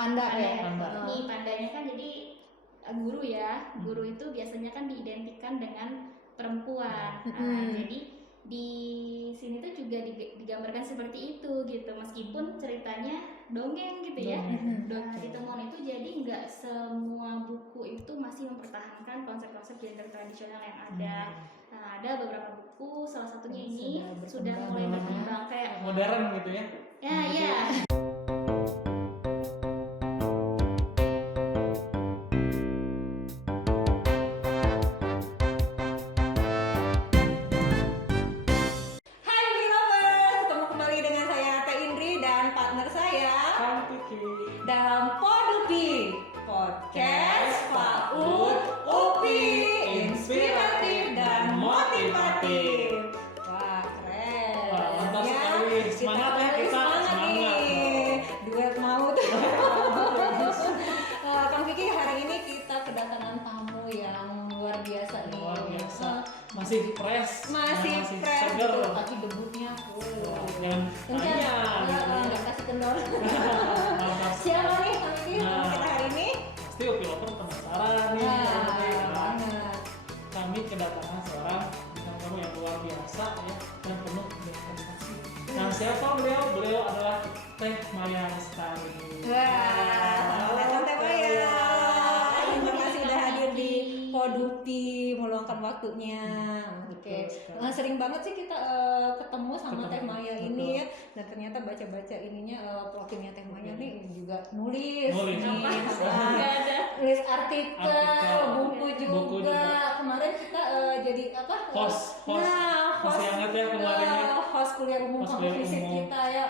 Panda ya. Nih pandanya kan jadi guru ya. Guru itu biasanya kan diidentikan dengan perempuan. Jadi di sini tuh juga digambarkan seperti itu gitu, meskipun ceritanya dongeng gitu ya. Di Temon itu jadi nggak semua buku itu masih mempertahankan konsep-konsep gender tradisional yang ada. Nah, ada beberapa buku, salah satunya ini sudah mulai berkembang kayak modern gitu ya. Ya. Dalam Podupi Podcast PAUD UPI, inspiratif dan motivatif. Wah, keren. Wah, mantap sekali. Semangat ya kita. Semangat. Duet maut. Kang Vicky, hari ini kita kedatangan tamu yang luar biasa nih. Luar biasa. Masih fresh. Masih fresh. Seger. Tapi debutnya Jangan nggak kasih kendor. Siapa nih Kang Vicky kita hari ini? Pasti Upi Lover penasaran nih. Banget. Kami kedatangan seorang bintang tamu yang luar biasa ya, dan penuh berprestasi. Nah, siapa beliau? Beliau adalah Teh Maya Lestari. Wah, Teh Maya. Terima kasih udah hadir di Podupi, meluangkan waktunya. Oke. Sering banget sih kita ketemu sama Teh Maya ini ya, dan ternyata baca-baca ininya profilnya Teh Maya nih juga nulis artikel, buku juga. Kemarin kita jadi apa? Host hangat ya kemarin ya. Host kuliah umum visit kita ya.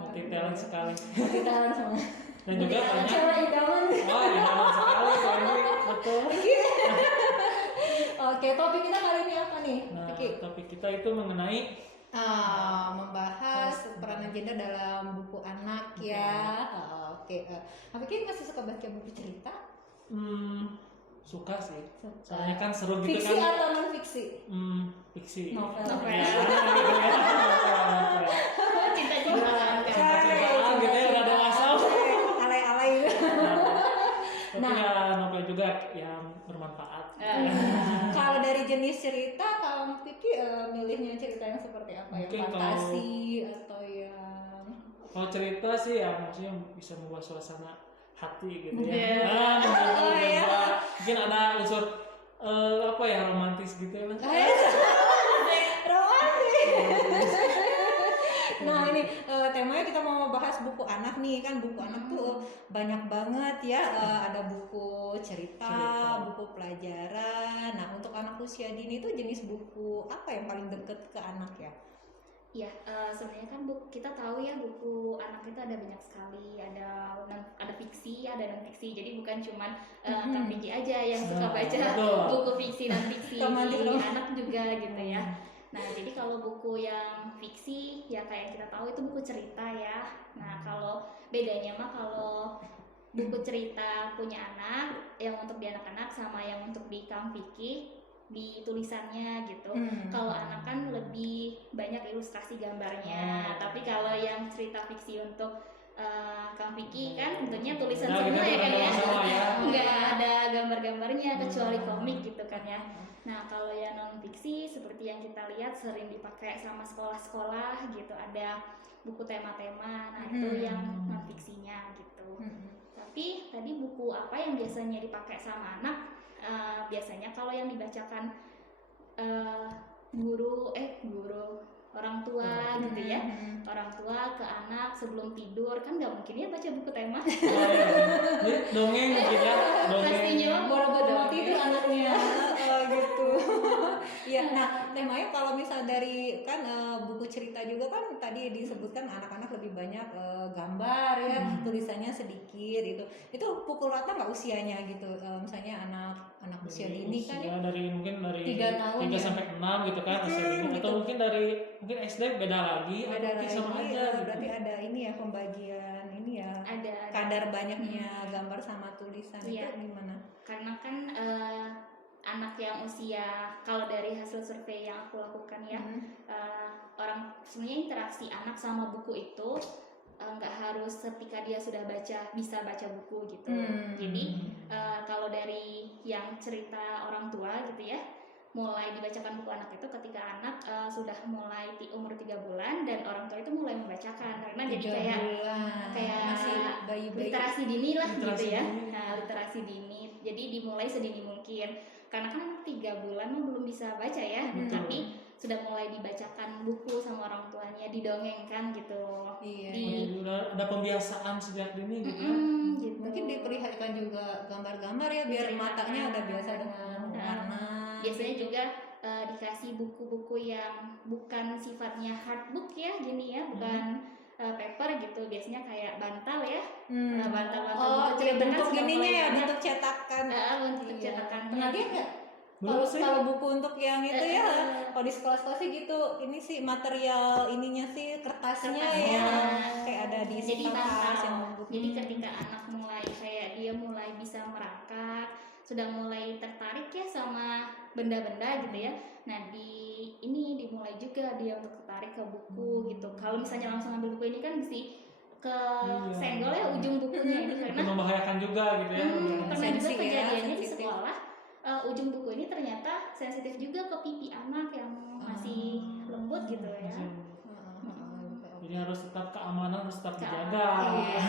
Multi talent sekali. Multi talent semua. Dan juga banyak cewek idaman. Wah, idaman sekali ini, betul. Oke, topik kita kali ini apa nih? Nah, topik kita itu mengenai membahas peran gender dalam buku anak ya. Oke. Apa Vicky masih suka baca buku cerita? Suka sih. Soalnya kan seru gitu fiksi kan. Fiksi atau non fiksi? Fiksi. Novel. Cinta-cintaan gitu ya, udah dewasa. Alay-alay. Tapi ya novel juga yang bermanfaat. Kalau dari jenis cerita, Kang Vicky milihnya cerita yang seperti apa? Yang fantasi atau yang? Kalau cerita sih ya maksudnya bisa membuat suasana hati gitu ya. Mungkin ada unsur apa ya, romantis gitu ya. Romantis. Nah ini temanya kita mau bahas buku anak nih, kan buku anak tuh banyak banget ya, ada buku cerita, buku pelajaran. Nah untuk anak usia dini tuh jenis buku apa yang paling deket ke anak ya? Ya, sebenarnya kan kita tahu ya buku anak itu ada banyak sekali, ada fiksi, ada non fiksi. Jadi bukan cuman Kang Vicky aja yang suka baca buku fiksi non fiksi, anak juga gitu ya. Nah, jadi kalau buku yang fiksi ya kayak kita tahu itu buku cerita ya. Nah, kalau bedanya mah kalau buku cerita punya anak yang untuk di anak-anak sama yang untuk di Kang Vicky di tulisannya gitu. Kalau anak kan lebih banyak ilustrasi gambarnya. Tapi kalau yang cerita fiksi untuk Kang Vicky kan bentuknya tulisan semua ya kan ya. Nggak ada gambar-gambarnya kecuali komik gitu kan ya. Nah kalau yang non fiksi seperti yang kita lihat sering dipakai sama sekolah-sekolah gitu, ada buku tema-tema. Nah itu yang non fiksinya gitu. Tapi tadi buku apa yang biasanya dipakai sama anak? Biasanya kalau yang dibacakan guru orang tua gitu ya, orang tua ke anak sebelum tidur, kan nggak mungkin ya baca buku tema. Dongeng mungkin ya, pastinya bodo-bodo tidur anaknya. Gitu. Ya, nah temanya kalau misal dari kan buku cerita juga kan tadi disebutkan anak-anak lebih banyak gambar ya, tulisannya sedikit itu pukul rata nggak usianya gitu, misalnya anak usia dini kan ya, mungkin dari 3 tahun 3 sampai 6 gitu kan usia dini, gitu. atau mungkin SD beda lagi sama aja gitu. Berarti ada ini ya pembagian ini ya, ada kadar banyaknya gambar sama tulisan itu gimana? Karena kan anak yang usia, kalau dari hasil survei yang aku lakukan ya, orang sebenarnya interaksi anak sama buku itu nggak harus ketika dia sudah bisa baca buku gitu. Jadi kalau dari yang cerita orang tua gitu ya, mulai dibacakan buku anak itu ketika anak sudah mulai umur 3 bulan dan orang tua itu mulai membacakan, karena jadi kayak masih bayi-bayi. literasi dini lah Literasi gitu ya. dini. Nah, literasi dini. Jadi dimulai sedini mungkin. Karena kan 3 bulan mah belum bisa baca ya, tapi sudah mulai dibacakan buku sama orang tuanya, didongengkan gitu. Iya. Jadi udah ada pembiasaan sejak dini gitu ya. Gitu. Mungkin diperlihatkan juga gambar-gambar ya biar Diceritakan. matanya udah biasa dengan warna. Biasanya juga dikasih buku-buku yang bukan sifatnya hardbook ya, gini ya, bukan paper gitu. Biasanya kayak bantal ya, bantal-bantal. Oh, buku iya, cerita kan bentuk sudah ininya mulai ya, banyak. bentuk cetakan. Bentuk Iya. cetakan. Pernah dia nggak? Belum Kalau sih. kalau buku untuk yang itu ya, kalau di sekolah-sekolah sih gitu. Ini sih material ininya sih kertasnya Kertasnya. ya, kayak ada di Jadi kertas bantal. yang membuat. Jadi ketika anak mulai kayak dia mulai bisa merangkak, sudah mulai tertarik ya sama benda-benda gitu ya. Nah, dimulai juga dia untuk tertarik ke buku gitu. Kalau misalnya langsung ambil buku ini kan mesti ke Iya. senggol ya ujung bukunya ini, Itu karena membahayakan juga gitu ya. pernah juga Sensi ya, kejadiannya di sensitif. sekolah, ujung buku ini ternyata sensitif juga ke pipi anak yang masih lembut gitu ya. Jadi harus tetap keamanan harus tetap dijaga. Iya,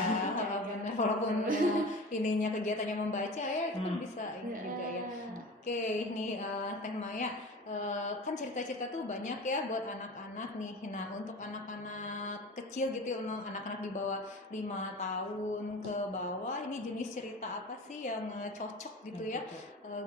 benar. Walaupun ininya kegiatannya membaca ya, itu kan bisa ini juga ya. Oke, ini Teh Maya, kan cerita-cerita tuh banyak ya buat anak-anak nih. Nah, untuk anak-anak kecil gitu ya, anak-anak di bawah 5 tahun ke bawah, ini jenis cerita apa sih yang cocok gitu ya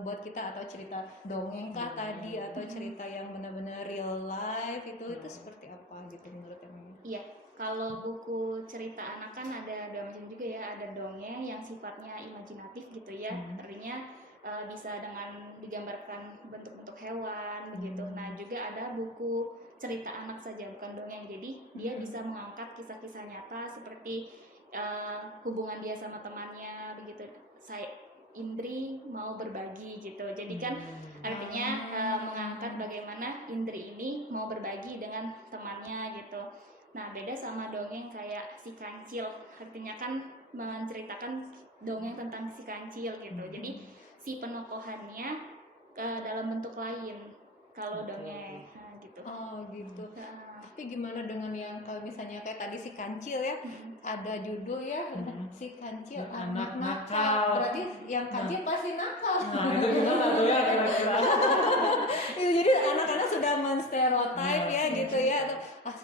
buat kita, atau cerita dongeng kah tadi, atau cerita yang benar-benar real life itu seperti apa gitu menurut Teh Maya? Iya, kalau buku cerita anak kan ada dua macam juga ya, ada dongeng yang sifatnya imajinatif gitu ya, artinya bisa dengan digambarkan bentuk-bentuk hewan begitu. Nah, juga ada buku cerita anak saja bukan dongeng, jadi dia bisa mengangkat kisah-kisah nyata seperti hubungan dia sama temannya begitu. Indri mau berbagi gitu, jadi kan artinya mengangkat bagaimana Indri ini mau berbagi dengan temannya gitu. Nah, beda sama dongeng kayak si kancil, artinya kan menceritakan dongeng tentang si kancil gitu. Jadi si penokohannya dalam bentuk lain kalau dongeng, gitu. Oh gitu. Nah, Tapi gimana dengan yang kalau misalnya kayak tadi si kancil ya, ada judul ya, si kancil anak Anak nakal. nakal. Berarti yang kancil pasti nakal. Nah, itu gimana tuh ya kira-kira? Jadi anak-anak sudah menstereotype ya gitu ya. Atau,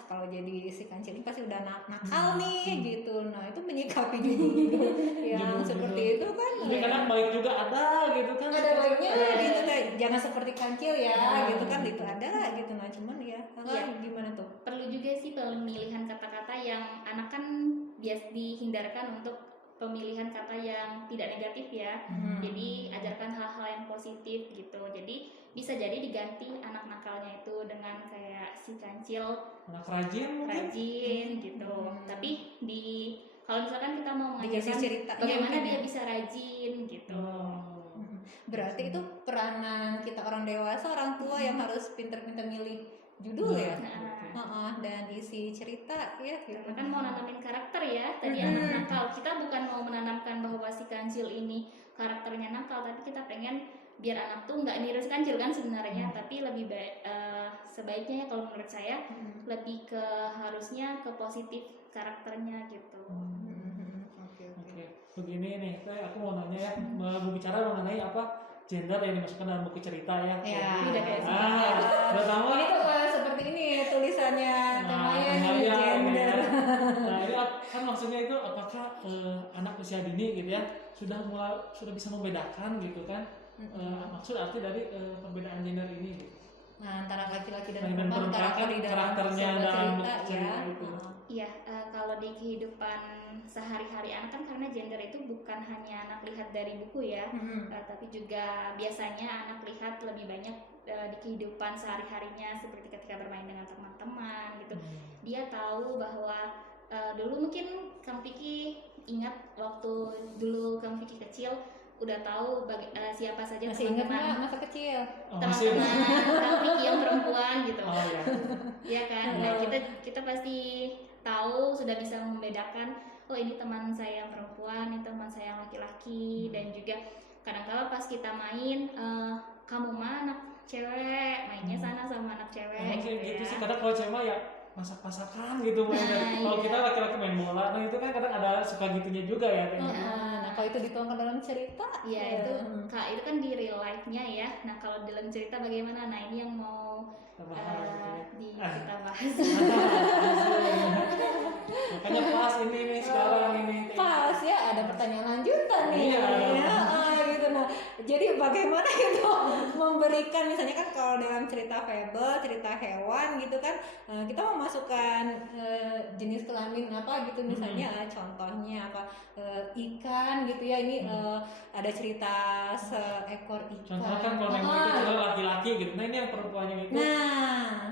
kalau jadi si kancil ini pasti udah nakal nih gitu. Nah, itu menyikapi judul-judul yang Judul-judul. seperti itu kan. Tapi kadang baik juga ada gitu kan. ada baiknya gitu teh, jangan seperti kancil ya gitu kan, itu ada gitu. Nah, cuman ya gimana tuh? perlu juga sih pemilihan kata-kata yang anak kan bias dihindarkan untuk pemilihan kata yang tidak negatif ya. Jadi ajarkan hal-hal yang positif gitu. Jadi bisa jadi diganti anak nakalnya itu dengan kayak si kancil Anak rajin mungkin. rajin gitu. Tapi kalau misalkan kita mau Dikasih mengajarkan ceritanya bagaimana mungkin dia ya. bisa rajin gitu. Berarti itu peranan kita orang dewasa, orang tua yang harus pinter-pinter milih judul ya. Dan isi cerita ya gitu. Karena kan mau nanamin karakter ya. Tadi anak nakal, kita bukan mau menanamkan bahwa si kancil ini karakternya nakal, tapi kita pengen biar anak tuh nggak niru si kancil kan sebenarnya, tapi lebih baik sebaiknya ya kalau menurut saya lebih ke harusnya ke positif karakternya gitu. Oke, begini nih, Teh, aku mau nanya ya, berbicara mengenai apa gender yang dimasukkan dalam buku cerita ya. Ya. Tidak kayak Pertama, Ini tuh seperti ini tulisannya Teh Maya nih, Maya, gender. ya. Nah, ini kan maksudnya itu apakah anak usia dini gitu ya sudah bisa membedakan gitu kan? Maksud arti dari perbedaan gender ini gitu. Nah, antara laki-laki dan Dan perempuan karakternya sebuah dalam cerita buku cerita ya. itu. Iya, kalau di kehidupan sehari-hari anak kan karena gender itu bukan hanya anak lihat dari buku ya, tapi juga biasanya anak lihat lebih banyak di kehidupan sehari-harinya seperti ketika bermain dengan teman-teman gitu. Dia tahu bahwa dulu mungkin Kang Vicky ingat waktu dulu Kang Vicky kecil udah tahu siapa saja Masih ingat teman-teman nggak masa kecil? Masih. Kang Vicky yang perempuan gitu. Oh ya. Iya kan, nah kita pasti tahu, sudah bisa membedakan oh ini teman saya yang perempuan, ini teman saya yang laki-laki. Dan juga kadang-kala pas kita main kamu mah anak cewek, mainnya sana sama anak cewek gitu gitu ya. sih, kadang kalau cewek mah ya masak-masakan gitu kalau iya. kita laki-laki main bola, nah itu kan kadang ada suka gitunya juga ya Teh. Nah, kalau itu dituangkan dalam cerita, Ya itu Kak, itu kan di real life-nya ya. Nah kalau dalam cerita bagaimana? Nah ini yang mau kita bahas. Makanya pas ini nih sekarang ini. Pas ya, ada pertanyaan lanjutan nih. Iya. Ya, gitu. Nah, jadi bagaimana itu memberikan, misalnya kan kalau dalam cerita fable, cerita hewan gitu kan, kita memasukkan jenis kelamin apa gitu, misalnya contohnya apa, ikan gitu ya, ini ada cerita seekor ikan. Contohnya kan kalau yang itu adalah laki-laki gitu, nah ini yang perempuannya itu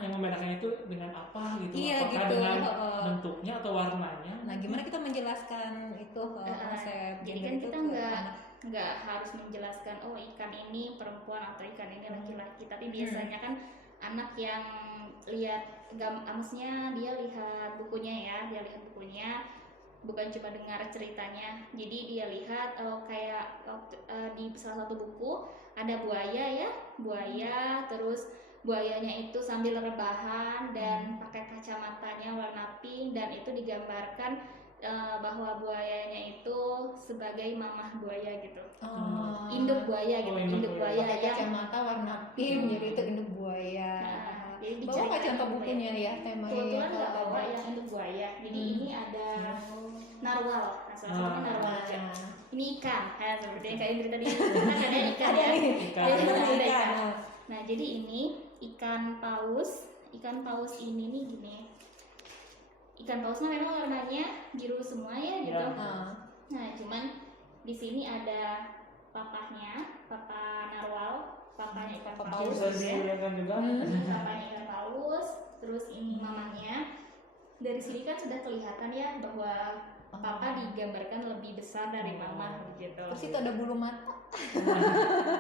yang membedakan itu dengan apa gitu, Iya, apakah gitu. dengan bentuknya atau warnanya. Nah, gimana kita menjelaskan itu konsep Jadi gender kan itu kita ke anak? nggak harus menjelaskan oh ikan ini perempuan atau ikan ini laki-laki, tapi biasanya kan anak yang lihat maksudnya dia lihat bukunya ya, dia lihat bukunya bukan cuma dengar ceritanya. Jadi dia lihat kayak di salah satu buku ada buaya, terus buayanya itu sambil rebahan dan pakai kacamatanya warna pink, dan itu digambarkan bahwa buayanya itu sebagai mamah buaya gitu. Induk buaya gitu, induk buaya pakai yang kacamata warna pink, jadi itu induk buaya. jadi Bawa nggak contoh bukunya ya, temanya? Kebetulan nggak bawa yang induk buaya. Jadi ini ada narwal, nah salah satunya narwal aja. Ini ikan, seperti yang kayak cerita tadi kan ada ikan ya. Ada ikan. Nah jadi ini ikan paus. Ikan paus ini nih gini. Ikan paus mah memang warnanya biru semua ya gitu. Nah cuman di sini ada papahnya, papa narwal, papanya ikan paus. Papanya ikan paus, terus ini mamahnya. Dari sini kan sudah kelihatan ya bahwa papa digambarkan lebih besar dari mama begitu. Terus itu ada bulu mata.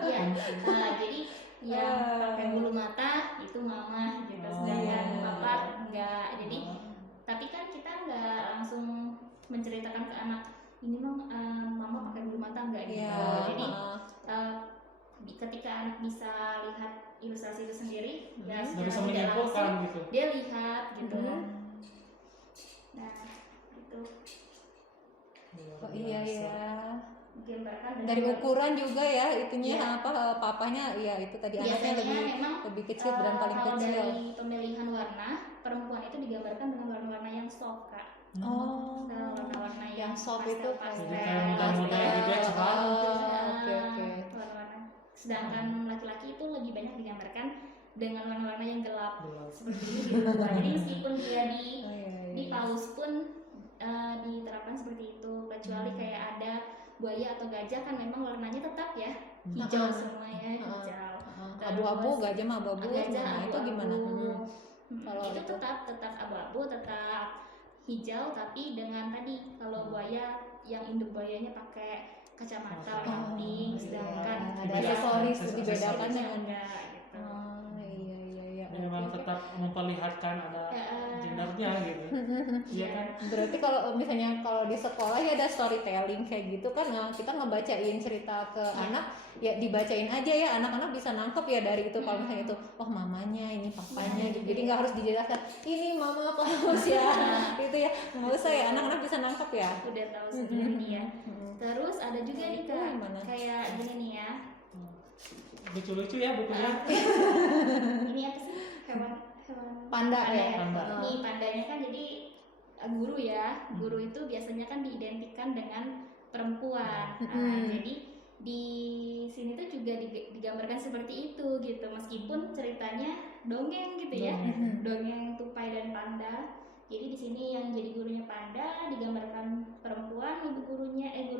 Iya. Nah, jadi yang pakai bulu mata itu mama gitu. Sedangkan papa enggak. Jadi tapi kan kita enggak langsung menceritakan ke anak ini mama pakai bulu mata enggak gitu. Jadi ketika anak bisa lihat ilustrasi itu sendiri, ya bisa menyimpulkan gitu. Dia lihat gitu. Nah, itu. Oh iya ya. Dari ukuran juga ya itunya papanya ya itu tadi anaknya lebih kecil dan paling kalau kecil. Dari pemilihan warna, perempuan itu digambarkan dengan warna-warna yang soft Kak. Warna-warna yang soft itu pastel. Muda-muda gitu ya, cerah. Oke. Warna-warna. Sedangkan laki-laki itu lebih banyak digambarkan dengan warna-warna yang gelap. Seperti ini gitu. Jadi meskipun dia di paus pun diterapkan seperti itu, kecuali kayak ada buaya atau gajah kan memang warnanya tetap ya hijau semuanya, hijau. Abu-abu, gajah mah abu-abu. Gajah itu gimana? Kalau itu tetap abu-abu, tetap hijau, tapi dengan tadi kalau buaya yang induk buayanya pakai kacamata warna pink, sedangkan ada aksesoris dibedakan dengan gitu. Iya. Memang tetap memperlihatkan ada gendernya gitu. Iya kan? Berarti kalau misalnya kalau di sekolah ya ada storytelling kayak gitu kan, kita ngebacain cerita ke anak ya dibacain aja ya, anak-anak bisa nangkep ya dari itu. Kalau misalnya itu oh mamanya, ini papanya gitu. Jadi nggak harus dijelaskan ini mama paus ya gitu ya, nggak usah ya, anak-anak bisa nangkep ya, udah tahu sendiri dia. Terus ada juga nih Kak, kayak gini nih ya, lucu-lucu ya bukunya. Ini apa sih, hewan panda ya. Nih pandanya kan jadi guru ya. Guru itu biasanya kan diidentikan dengan perempuan. Jadi di sini tuh juga digambarkan seperti itu gitu. Meskipun ceritanya dongeng gitu ya. Dongeng tupai dan panda. Jadi di sini yang jadi gurunya panda digambarkan perempuan, ibu gurunya itu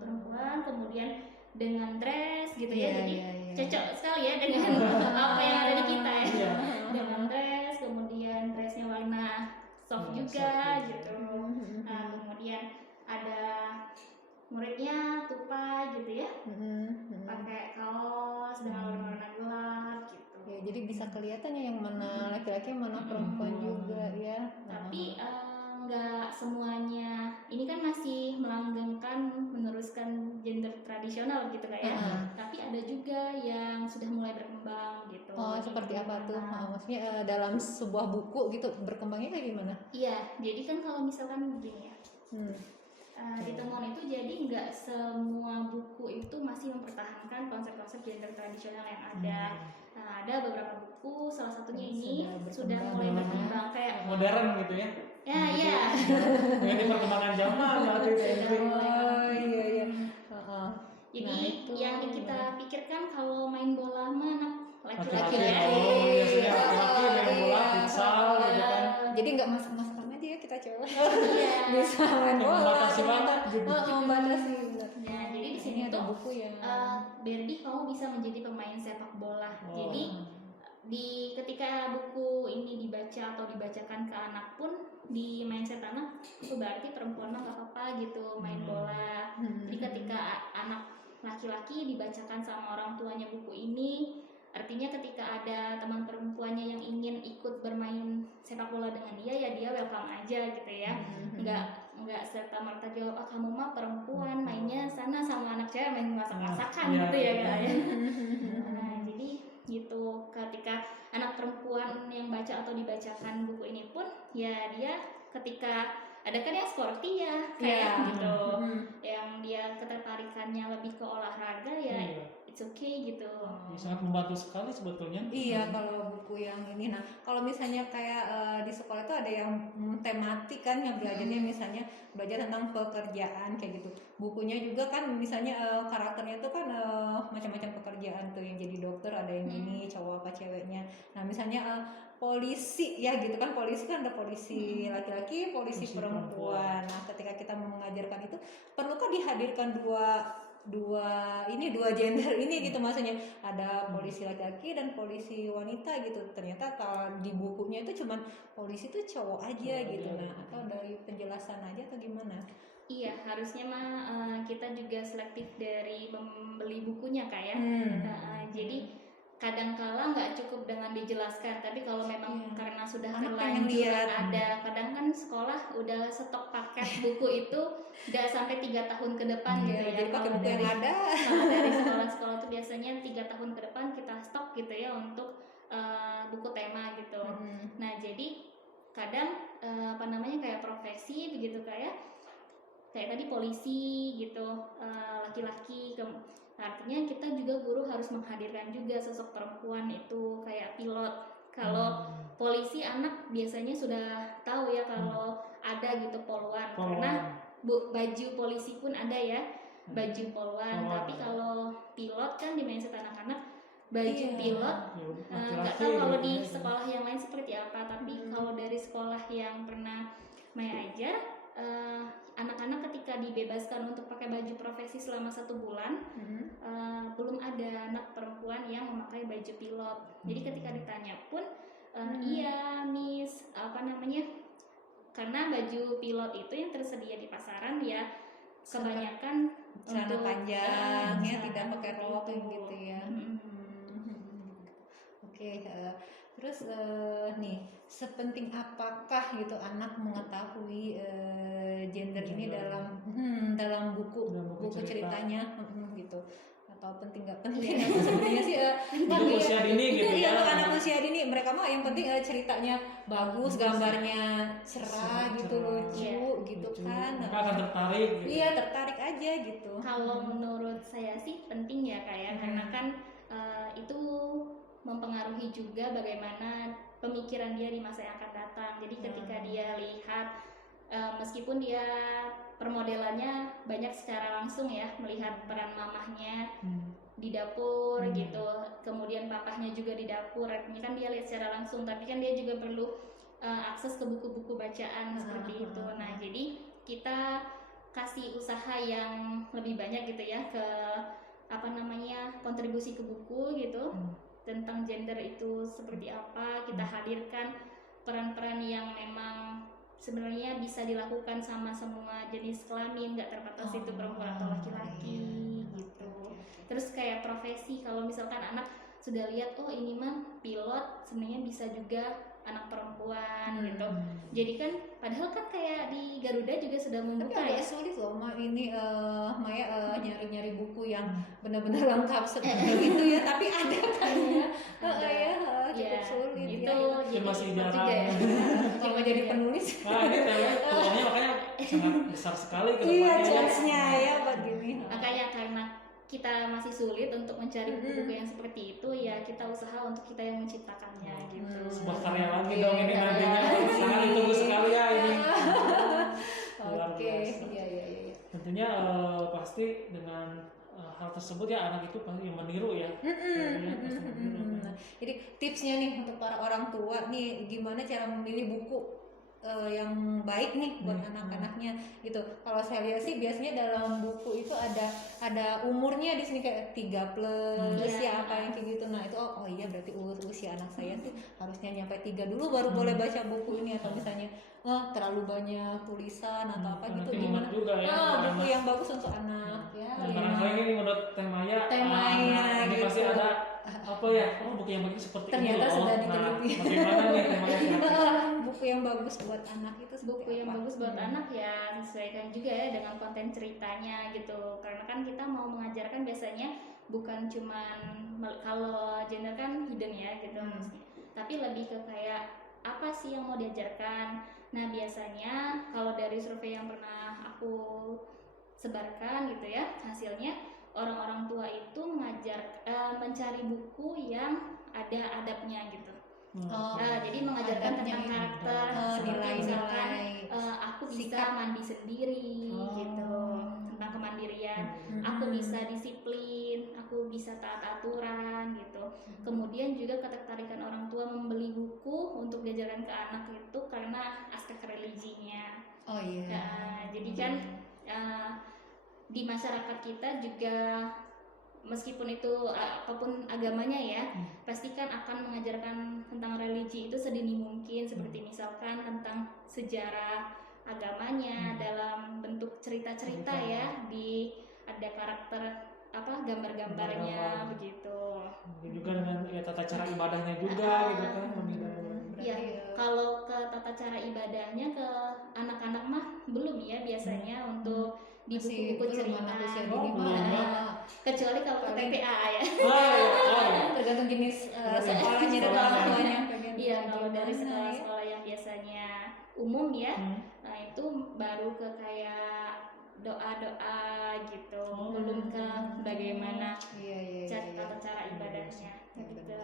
perempuan, kemudian dengan dress gitu ya. Jadi cocok sekali ya dengan apa yang ada di kita ya. Dengan dress, kemudian dressnya warna soft juga gitu. Nah, kemudian ada muridnya tupai gitu ya, pakai kaos dengan warna gelap gitu. Ya, jadi bisa kelihatannya yang mana laki-laki yang mana perempuan juga ya. Tapi nggak semuanya, ini kan masih melanggengkan meneruskan gender tradisional gitu kayak tapi ada juga yang sudah mulai berkembang gitu. Oh, seperti apa tuh? Maksudnya dalam sebuah buku gitu berkembangnya kayak gimana? Iya, jadi kan kalau misalkan begini ya, di Temuan itu jadi nggak semua buku itu masih mempertahankan konsep-konsep gender tradisional yang ada. Nah, ada beberapa buku, salah satunya ini sudah mulai berkembang kayak modern gitu ya. Ya, iya. Ini perkembangan zaman waktu itu. Oh iya. Jadi Nah, yang kita pikirkan kalau main bola mah anak laki-laki Laki-laki, ya. oh, biasanya laki-laki main bola, futsal gitu kan. Jadi nggak masak-masakan aja ya kita cewek. Iya. Bisa main bola. Membatasi banget gitu. Membatasi benar. Nah, jadi di Ini sini ada tuh buku yang Barbie kamu bisa menjadi pemain sepak bola. Jadi ketika buku ini dibaca atau dibacakan ke anak pun di mindset anak itu berarti perempuan mah gak apa-apa gitu main bola. Jadi ketika anak laki-laki dibacakan sama orang tuanya buku ini, artinya ketika ada teman perempuannya yang ingin ikut bermain sepak bola dengan dia, ya dia welcome aja gitu ya. Nggak serta merta jawab kamu mah perempuan mainnya sana sama anak cewek main masak-masakan gitu ya kayak. Nah, jadi gitu, ketika anak perempuan yang baca atau dibacakan buku ini pun ya dia ketika ada kan yang sporty ya kayak gitu, yang dia ketertarikannya lebih ke olahraga ya it's okay gitu. Sangat membantu sekali sebetulnya. Iya, kalau buku yang ini. Nah, kalau misalnya kayak di sekolah itu ada yang tematik kan yang belajarnya misalnya belajar tentang pekerjaan kayak gitu. Bukunya juga kan misalnya karakternya itu kan macam-macam pekerjaan tuh, yang jadi dokter ada yang ini cowok apa ceweknya. Nah, misalnya polisi ya gitu kan, polisi kan ada polisi laki-laki, polisi perempuan. Nah, ketika kita mengajarkan itu perlukah dihadirkan dua gender ini gitu, maksudnya ada polisi laki-laki dan polisi wanita gitu. Ternyata kalau di bukunya itu cuman polisi itu cowok aja gitu. Nah, atau dari penjelasan aja atau gimana? Iya, harusnya mah kita juga selektif dari membeli bukunya Kak ya. Jadi kadang-kala nggak cukup dengan dijelaskan, tapi kalau memang karena sudah terlanjur ada, kadang kan sekolah udah stok paket buku itu udah sampai 3 tahun ke depan gitu ya. Jadi pakai buku yang ada. Kalau dari sekolah-sekolah itu biasanya 3 tahun ke depan kita stok gitu ya untuk buku tema gitu. Nah, jadi kadang kayak profesi begitu kayak tadi polisi gitu, laki-laki artinya kita juga guru harus menghadirkan juga sosok perempuan itu kayak pilot. Kalau polisi anak biasanya sudah tahu ya kalau ada gitu poluan. Karena baju polisi pun ada ya baju poluan. Tapi kalau pilot kan di mindset anak-anak baju pilot nggak tahu kalau di sekolah yang lain seperti apa, tapi kalau dari sekolah yang pernah Maya ajar, anak-anak ketika dibebaskan untuk pakai baju profesi selama 1 bulan, belum ada anak perempuan yang memakai baju pilot. Jadi ketika ditanya pun, iya Miss, karena baju pilot itu yang tersedia di pasaran ya kebanyakan celana untuk panjangnya tidak pakai rok gitu ya. Oke, terus nih sepenting apakah gitu anak mengetahui gender ini dalam buku ceritanya gitu, atau penting nggak penting? Sebenarnya sih untuk usia dini gitu ya. Untuk anak usia dini mereka mah yang penting ceritanya bagus, gambarnya cerah gitu, lucu gitu kan. Mereka akan tertarik gitu. Iya, tertarik aja gitu. Kalau menurut saya sih penting ya kayak karena kan itu mempengaruhi juga bagaimana pemikiran dia di masa yang akan datang. Jadi ketika dia lihat meskipun dia permodelannya banyak secara langsung ya, melihat peran mamahnya di dapur gitu, kemudian papahnya juga di dapur, artinya kan dia lihat secara langsung, tapi kan dia juga perlu akses ke buku-buku bacaan seperti itu. Nah, jadi kita kasih usaha yang lebih banyak gitu ya ke kontribusi ke buku gitu tentang gender itu seperti apa, kita hadirkan peran-peran yang memang sebenarnya bisa dilakukan sama semua jenis kelamin, nggak terbatas itu perempuan atau laki-laki gitu. Terus kayak profesi, kalau misalkan anak sudah lihat oh ini mah pilot sebenarnya bisa juga anak perempuan gitu. Jadi kan padahal kan kayak di Garuda juga sudah Tapi membuka agak ya. sulit loh ini Maya nyari-nyari buku yang benar-benar lengkap seperti itu ya, tapi ada kan ya. Cukup sulit itu ya. jadi masih hikmah jarang. juga ya. Cuma jadi penulis. Nah ini peluangnya makanya sangat besar sekali ke Iya, depannya. chance-nya ya buat gini. Makanya karena kita masih sulit untuk mencari buku-buku yang seperti itu, ya kita usaha untuk kita yang menciptakannya gitu. Sebuah karya lagi Iya, dong ini iya, nantinya. iya. Sangat ditunggu sekali ya ini. Luar Oke, biasa. iya. Tentunya pasti dengan hal tersebut ya anak itu pasti meniru ya. Ya, pasti meniru. Jadi tipsnya nih untuk para orang tua nih, gimana cara memilih buku yang baik nih buat anak-anaknya gitu. Kalau saya lihat sih biasanya dalam buku itu ada umurnya di sini kayak 3 plus ya apa yang kayak gitu. Nah itu oh iya berarti usia anak saya sih harusnya nyampe 3 dulu baru boleh baca buku ini, atau misalnya terlalu banyak tulisan atau apa gitu, Nanti gimana muat juga ya buku anak. yang bagus untuk anak ya. Dan barangkali ini menurut Teh Maya, ini gitu. pasti ada apa ya? Oh buku yang bagus seperti Ternyata ini. sudah Nah, diteliti. bagaimana nih Teh Maya? Buku yang bagus buat anak itu seperti Buku yang apa? bagus buat anak ya sesuaikan juga ya dengan konten ceritanya gitu. Karena kan kita mau mengajarkan biasanya bukan cuman kalau genre kan hidden ya gitu maksudnya. Tapi lebih ke kayak apa sih yang mau diajarkan. Nah biasanya kalau dari survei yang pernah aku sebarkan gitu ya, hasilnya orang-orang tua itu mencari buku yang ada adabnya gitu. Jadi mengajarkan adabnya tentang ya. karakter, seperti misalkan aku bisa sikap. mandi sendiri gitu, tentang kemandirian. Aku bisa disiplin, aku bisa taat aturan gitu. Kemudian juga ketertarikan orang tua membeli buku untuk diajarkan ke anak itu karena aspek religinya. Oh iya. Jadi kan di masyarakat kita juga meskipun itu apapun agamanya ya, pasti kan akan mengajarkan tentang religi itu sedini mungkin, seperti misalkan tentang sejarah agamanya dalam bentuk cerita-cerita ya, ada karakter gambar-gambarnya begitu. Mungkin juga dengan tata cara ibadahnya juga gitu kan. Ya, kalau ke tata cara ibadahnya ke anak-anak mah belum ya biasanya untuk di buku-buku cerita. Kecuali kalau ke TPA ya. Tergantung jenis sekolahnya dan orang tuanya. Iya, kalau dari sekolah-sekolah yang biasanya umum ya, nah itu baru ke kayak doa-doa gitu, belum ke bagaimana tata cara ibadahnya. Gitu.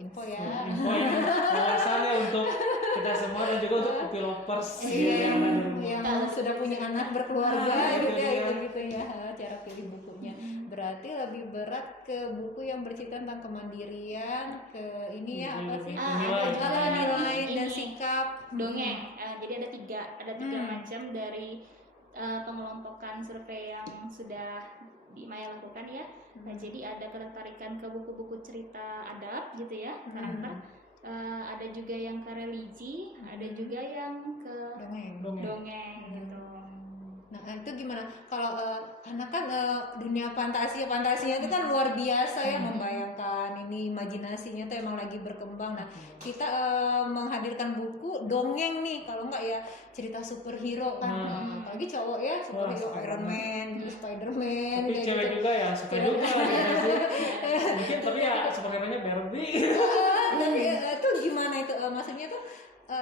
Info ya. Info ya. Alasannya untuk kita semua dan juga untuk kopi lovers yang sudah punya anak berkeluarga gitu ya cara pilih bukunya. Berarti lebih berat ke buku yang bercerita tentang kemandirian, ke ini ya apa sih? Nilai dan sikap. Dongeng. Jadi ada tiga macam dari pengelompokan survei yang sudah Maya lakukan ya. Nah, jadi ada ketertarikan ke buku-buku cerita adab gitu ya, karakter. Ada juga yang ke religi, ada juga yang ke dongeng gitu. Nah itu gimana? Kalau karena kan dunia fantasinya itu kan luar biasa ya, membayangkan ini imajinasinya tuh emang lagi berkembang. Nah kita menghadirkan buku dongeng nih, kalau enggak ya cerita superhero kan, apalagi cowok ya, superhero Iron Man, Spider-Man. Tapi cewek juga ya suka juga mungkin, tapi ya superhero-nya Barbie. Dan itu gimana itu maksudnya tuh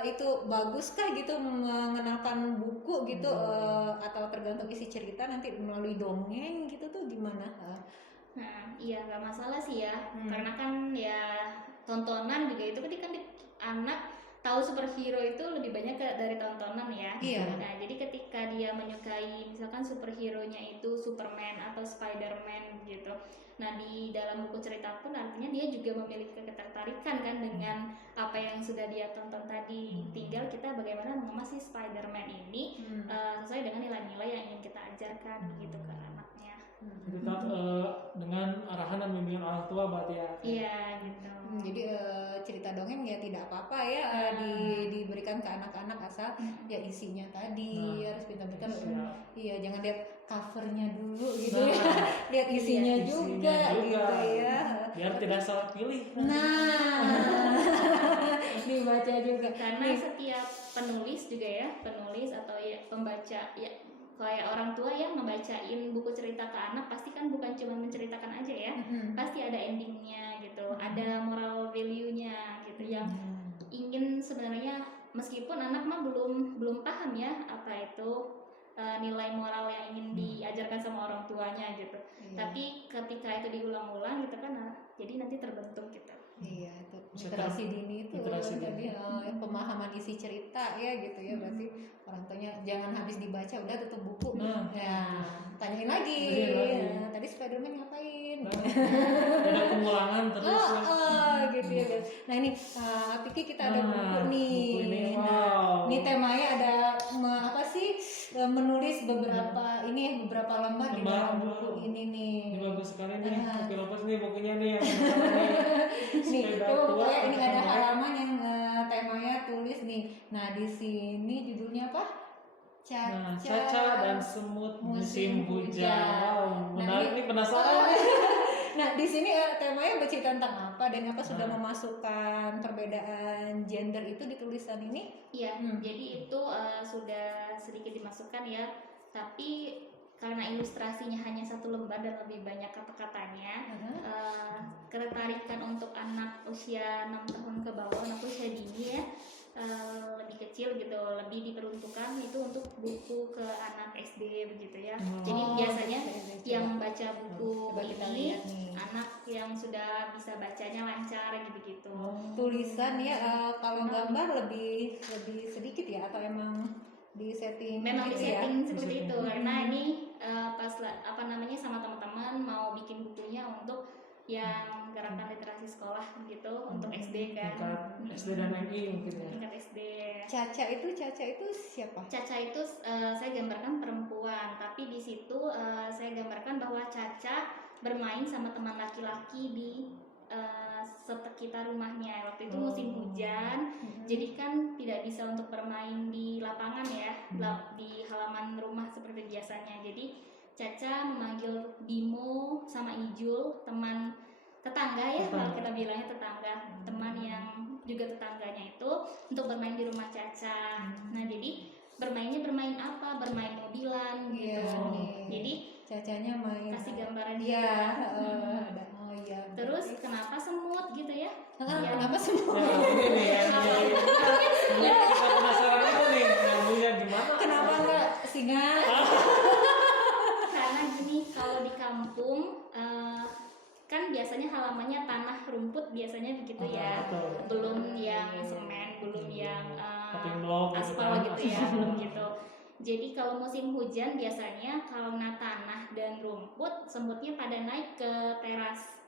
itu baguskah gitu mengenalkan buku gitu atau tergantung isi cerita nanti melalui dongeng gitu tuh gimana? Nah iya nggak masalah sih ya, karena kan ya tontonan juga itu kan anak tahu superhero itu lebih banyak dari tontonan ya. Iya. Nah jadi ketika dia menyukai misalkan superhero-nya itu Superman atau Spider-Man gitu, nah di dalam buku cerita pun artinya dia juga memiliki ketertarikan kan dengan apa yang sudah dia tonton tadi. Tinggal kita bagaimana mengemas si Spider-Man ini sesuai dengan nilai-nilai yang ingin kita ajarkan gitu ke anaknya. Tetap dengan arahan dan bimbingan orang tua berarti ya. Iya gitu. Jadi cerita dongeng ya tidak apa-apa ya diberikan ke anak-anak asal ya isinya tadi harus pintar-pintar. Iya, jangan lihat covernya dulu gitu ya. Lihat isinya juga gitu ya. biar tidak salah pilih. Nah, dibaca juga. Karena setiap penulis juga ya, penulis atau ya pembaca ya, kayak orang tua yang membacain buku cerita ke anak pasti kan bukan cuma menceritakan aja ya, pasti ada endingnya gitu, ada moral value-nya gitu yang ingin sebenarnya, meskipun anak mah belum paham ya apa itu nilai moral yang ingin diajarkan sama orang tuanya gitu. Tapi ketika itu diulang-ulang gitu kan, jadi nanti terbentuk gitu. Iya, itu literasi dini itu tadi pemahaman isi cerita ya gitu ya, berarti orang tuanya jangan habis dibaca udah tutup buku. Ya, tanyain lagi. Tadi Spiderman ngapain? Ada pengulangan terus. Gitu ya. Nah ini Piki kita ada buku nih. Buku ini, Nah, ini temanya ada apa sih? Menulis beberapa beberapa lembar di dalam buku ini nih. Ini bagus sekali nih. Oke, lepas nih bukunya nih yang nih, coba kayak ini ada halaman yang temanya tulis nih. Nah, di sini judulnya apa? Caca dan semut musim hujan. Menarik nih, penasaran. Nah, di sini temanya bercerita tentang apa dan apa sudah memasukkan perbedaan gender itu di tulisan ini? Iya, jadi itu sudah sedikit dimasukkan ya, tapi karena ilustrasinya hanya 1 lembar dan lebih banyak kata-katanya, ketertarikan untuk anak usia 6 tahun ke bawah, anak usia dini ya, lebih kecil gitu, lebih diperuntukkan itu untuk buku ke anak SD begitu ya. Jadi biasanya yang baca buku ini anak yang sudah bisa bacanya lancar gitu-gitu. Tulisan ya, kalau gambar lebih sedikit ya, atau emang di setting? Memang di gitu ya? setting seperti itu, karena ini pas sama teman-teman mau bikin bukunya untuk yang gerakan literasi sekolah gitu, untuk SD kan. Tingkat SD dan MI mungkin ya. Tingkat SD. Caca itu siapa? Caca itu saya gambarkan perempuan, tapi di situ saya gambarkan bahwa Caca bermain sama teman laki-laki di sekitar rumahnya. Waktu itu musim hujan, jadi kan tidak bisa untuk bermain di lapangan ya, di halaman rumah seperti biasanya. Jadi Caca memanggil Bimo sama Ijul, teman tetangga ya, kalau kita bilangnya tetangga, teman yang juga tetangganya itu, untuk bermain di rumah Caca. Nah, jadi bermain apa? Bermain mobilan gitu. Jadi Cacanya main. kasih gambaran Iya. dia. Terus kenapa semut gitu ya? Kenapa semut? Ya, ini nih yang kita penasaran itu nih, nyambungnya gimana? Kenapa enggak singa? Karena gini, kalau di kampung kan biasanya halamannya tanah rumput biasanya begitu ya, belum yang semen, belum yang aspal gitu ya, gitu. Jadi kalau musim hujan biasanya karena tanah dan rumput, semutnya pada naik ke teras.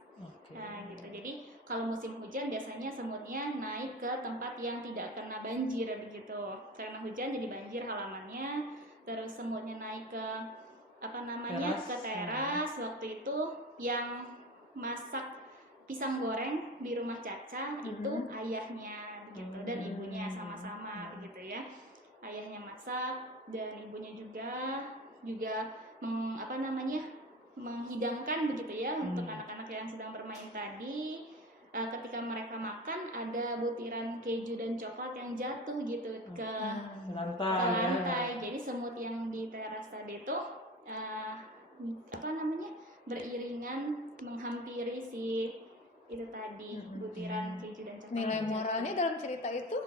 Nah gitu. Jadi kalau musim hujan biasanya semutnya naik ke tempat yang tidak kena banjir begitu. Karena hujan jadi banjir halamannya, terus semutnya naik ke ke teras. Waktu itu yang masak pisang goreng di rumah Caca itu ayahnya gitu, dan ibunya sama-sama gitu ya. Ayahnya masak dan ibunya juga menghidangkan begitu ya untuk anak-anak yang sedang bermain tadi. Ketika mereka makan, ada butiran keju dan coklat yang jatuh gitu ke lantai. Jadi semut yang di teras tadi itu beriringan menghampiri si itu tadi butiran keju dan coklat. Nilai moralnya dalam cerita itu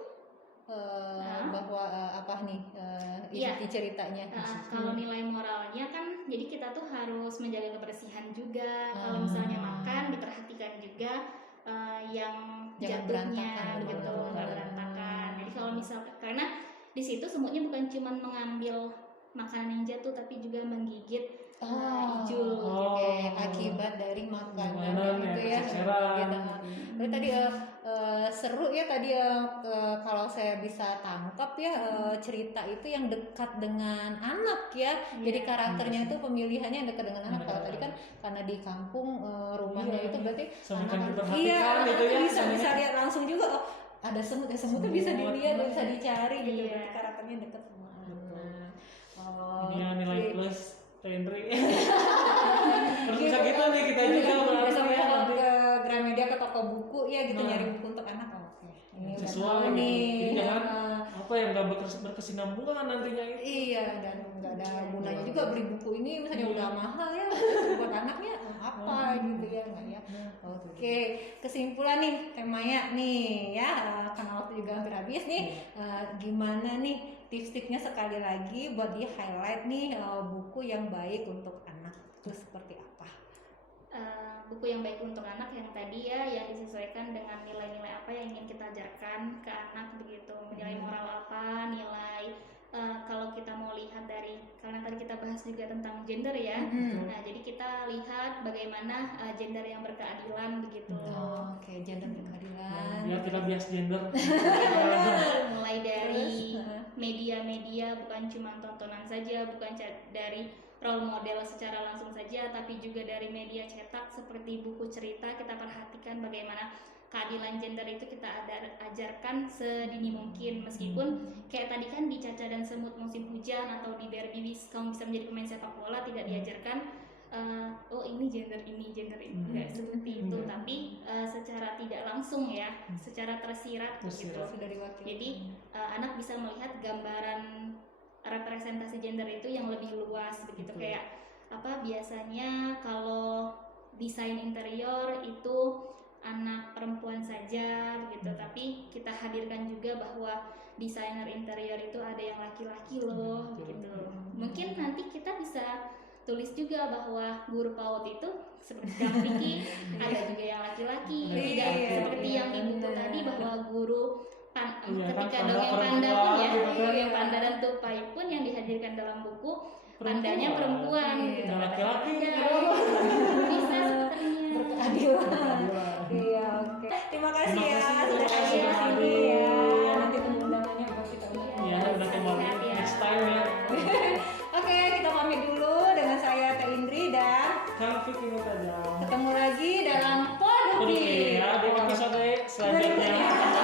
bahwa isi ceritanya. Kalau nilai moralnya kan, jadi kita tuh harus menjaga kebersihan juga. Kalau misalnya makan, diperhatikan juga yang jatuhnya gitu, nggak berantakan. Jadi kalau misalkan, karena di situ semutnya bukan cuma mengambil makanan yang jatuh, tapi juga menggigit ijul akibat dari makanan gitu ya. Tapi tadi seru ya tadi kalau saya bisa tangkap ya, cerita itu yang dekat dengan anak ya. Jadi karakternya itu pemilihannya yang dekat dengan anak. Kalau tadi kan karena di kampung rumahnya itu berarti anak gitu ya. Bisa lihat langsung juga, ada semut, semutnya bisa dilihat, bisa dicari gitu. Berarti karakternya dekat sama anak. Ini nilai plus Henry. Terus bisa gitu nih kita juga besok ya ke Gramedia ke toko buku ya gitu, Nah. nyari buku untuk anak. Oke, ini udah Sesuai tahu gitu. nih. Jadi jangan Nah, apa yang nggak berkesinambungan nantinya itu. iya, dan nggak ada gunanya juga beli buku ini misalnya udah mahal ya buat anaknya apa gitu ya, nggak ya. Oke, kesimpulan nih Teh Maya nih ya, karena waktu juga hampir habis nih, gimana nih tips-tipsnya sekali lagi buat di highlight nih buku yang baik untuk anak itu seperti apa? Buku yang baik untuk anak yang tadi ya, yang disesuaikan dengan nilai-nilai apa yang ingin kita ajarkan ke anak begitu, nilai moral apa, nilai kalau kita mau lihat dari, karena tadi kita bahas juga tentang gender ya, nah jadi kita lihat bagaimana gender yang berkeadilan begitu. Oke, gender berkeadilan. Biar kita bias gender. Mulai dari media-media, bukan cuma tontonan saja, bukan dari role model secara langsung saja, tapi juga dari media cetak seperti buku cerita. Kita perhatikan bagaimana keadilan gender itu kita ajarkan sedini mungkin, meskipun kayak tadi kan di Caca dan Semut musim hujan atau di Barbie kamu bisa menjadi pemain sepak bola, tidak diajarkan oh ini gender ini enggak seperti itu, tapi secara tidak langsung ya, secara tersirat gitu. Sudah diwakili. Jadi anak bisa melihat gambaran representasi gender itu yang lebih luas begitu. Kayak apa, biasanya kalau desain interior itu anak perempuan saja begitu, tapi kita hadirkan juga bahwa desainer interior itu ada yang laki-laki loh gitu. Mungkin nanti kita bisa tulis juga bahwa guru PAUD itu seperti Kang Vicky ada juga yang laki-laki, tidak seperti yang di buku tadi bahwa guru ketika dongeng panda pun ya, yang panda dan tupai pun yang dihadirkan dalam buku pandanya perempuan gitu. Laki-laki Bisa sebenarnya Berkeadilan. Iya, oke. Terima kasih ya sudah hadir di Terima sini kasih. ya. Nanti tunggu undangannya buat kita undang. Iya, udah kembali next time ya. Oke, kita pamit dulu dengan saya Teh Indri dan Kang Vicky aja. ketemu lagi dalam Poduki. Ya, di episode selanjutnya.